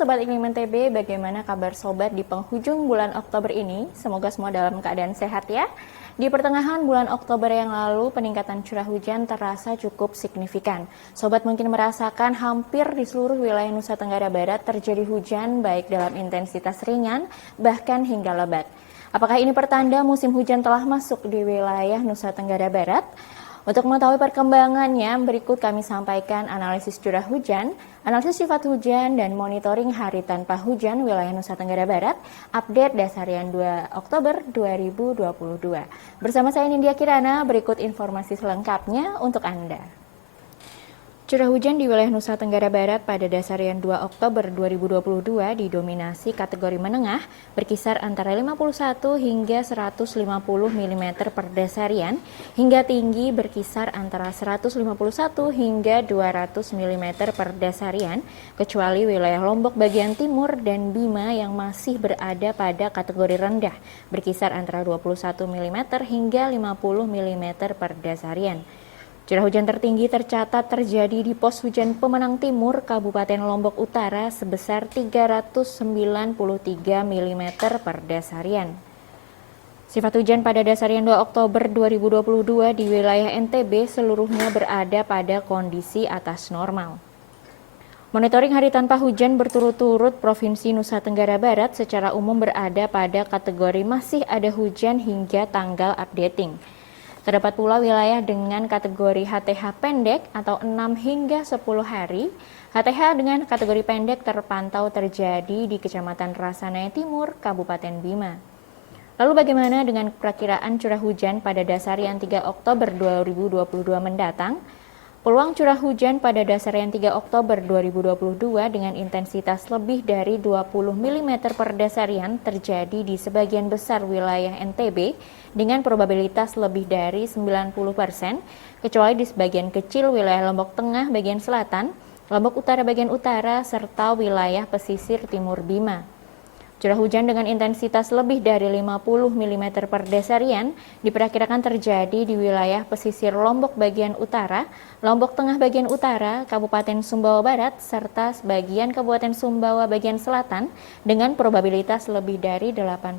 Sobat Iklim NTB, bagaimana kabar Sobat di penghujung bulan Oktober ini? Semoga semua dalam keadaan sehat ya. Di pertengahan bulan Oktober yang lalu, peningkatan curah hujan terasa cukup signifikan. Sobat mungkin merasakan hampir di seluruh wilayah Nusa Tenggara Barat terjadi hujan baik dalam intensitas ringan, bahkan hingga lebat. Apakah ini pertanda musim hujan telah masuk di wilayah Nusa Tenggara Barat? Untuk mengetahui perkembangannya, berikut kami sampaikan analisis curah hujan, analisis sifat hujan, dan monitoring hari tanpa hujan wilayah Nusa Tenggara Barat, update dasarian 2 Oktober 2022. Bersama saya Nindya Kirana, berikut informasi selengkapnya untuk Anda. Curah hujan di wilayah Nusa Tenggara Barat pada dasarian 2 Oktober 2022 didominasi kategori menengah berkisar antara 51 hingga 150 mm per dasarian hingga tinggi berkisar antara 151 hingga 200 mm per dasarian kecuali wilayah Lombok bagian timur dan Bima yang masih berada pada kategori rendah berkisar antara 21 mm hingga 50 mm per dasarian. Curah hujan tertinggi tercatat terjadi di pos hujan Pemenang Timur, Kabupaten Lombok Utara sebesar 393 mm per dasarian. Sifat hujan pada dasarian 2 Oktober 2022 di wilayah NTB seluruhnya berada pada kondisi atas normal. Monitoring hari tanpa hujan berturut-turut Provinsi Nusa Tenggara Barat secara umum berada pada kategori masih ada hujan hingga tanggal updating. Terdapat pula wilayah dengan kategori HTH pendek atau 6 hingga 10 hari. HTH dengan kategori pendek terpantau terjadi di Kecamatan Rasanaya Timur, Kabupaten Bima. Lalu bagaimana dengan perakiraan curah hujan pada dasarian 3 Oktober 2022 mendatang? Peluang curah hujan pada dasarian 3 Oktober 2022 dengan intensitas lebih dari 20 mm per dasarian terjadi di sebagian besar wilayah NTB dengan probabilitas lebih dari 90%, kecuali di sebagian kecil wilayah Lombok Tengah bagian selatan, Lombok Utara bagian utara, serta wilayah pesisir timur Bima. Curah hujan dengan intensitas lebih dari 50 mm per dasarian diperkirakan terjadi di wilayah pesisir Lombok bagian utara, Lombok Tengah bagian utara, Kabupaten Sumbawa Barat, serta sebagian Kabupaten Sumbawa bagian selatan dengan probabilitas lebih dari 80%.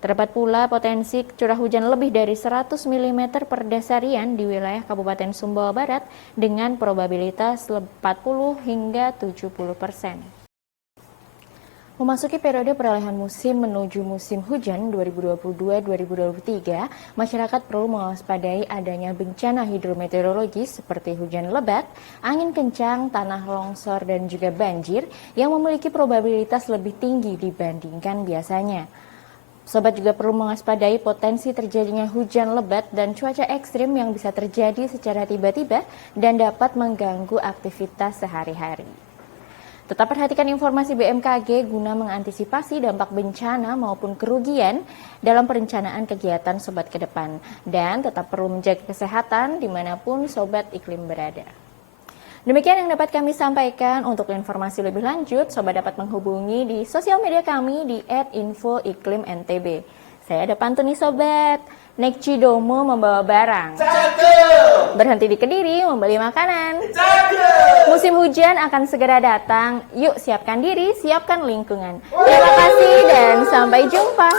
Terdapat pula potensi curah hujan lebih dari 100 mm per dasarian di wilayah Kabupaten Sumbawa Barat dengan probabilitas 40 hingga 70%. Memasuki periode peralihan musim menuju musim hujan 2022-2023, masyarakat perlu mewaspadai adanya bencana hidrometeorologis seperti hujan lebat, angin kencang, tanah longsor, dan juga banjir yang memiliki probabilitas lebih tinggi dibandingkan biasanya. Sobat juga perlu mewaspadai potensi terjadinya hujan lebat dan cuaca ekstrim yang bisa terjadi secara tiba-tiba dan dapat mengganggu aktivitas sehari-hari. Tetap perhatikan informasi BMKG guna mengantisipasi dampak bencana maupun kerugian dalam perencanaan kegiatan Sobat ke depan. Dan tetap perlu menjaga kesehatan dimanapun Sobat Iklim berada. Demikian yang dapat kami sampaikan. Untuk informasi lebih lanjut, Sobat dapat menghubungi di sosial media kami di @info_iklim_ntb. Saya ada pantun nih Sobat. Naik Cidomo membawa barang. Cakep. Berhenti di Kediri membeli makanan. Cakep. Musim hujan akan segera datang. Yuk siapkan diri, siapkan lingkungan. Terima kasih dan sampai jumpa.